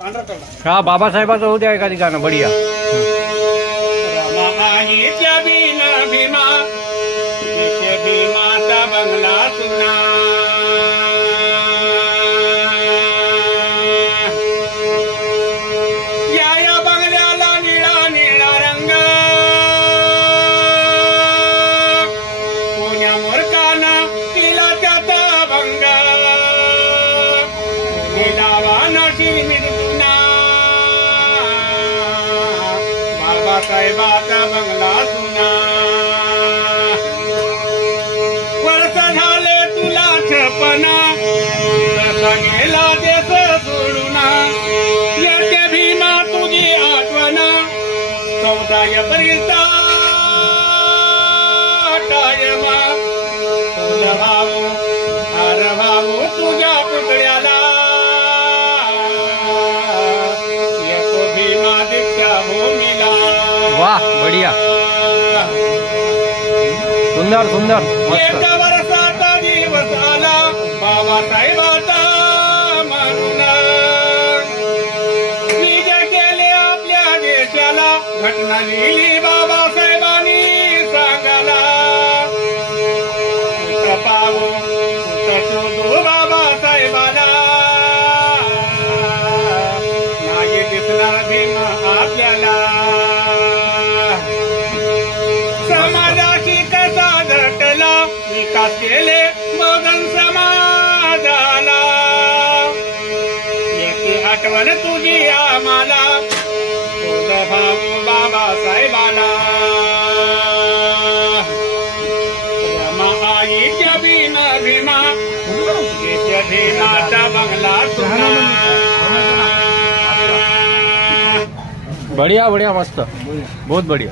हा बाबासाहेबाचं होऊ द्या एखादी गाणं बढिया. रमाईच्या बिना भीमा विषय भीमाचा बंगला सुना या बंगल्याला निळा निळा रंग कोण्या मूर्खानं केला त्याचा भंग लावा नशील मिरतुना बाबासाहेबाचा बंगला सुना वर्ष झाले तुला छपना तसा गेला देश सोडूना येते भीमा तुझी आठवणा 14 एप्रिलचा टायमा भाऊ अरे भाऊ तुझ्या पुतळ्याला वाह बढ़िया सुंदर सुंदर मस्त. वर्षाचा दिवस आला बाबासाहेबाचा मारून विजय केले आपल्या देशाला घटना लिहिली बाबासाहेबांनी सांगाला पाहू शोधू बाबासाहेबाला नाही दिसणार भीमा आपल्याला समाजाची कसा झटला विकास केले मगन समाजाला येते आठवण तुझी आम्हाला तुझं भाऊ बाबासाहेबाला रमाईच्या बिना भीमा विषय भीमाचा बंगला सुना बढ़िया बढ़िया मस्त बहुत बढ़िया.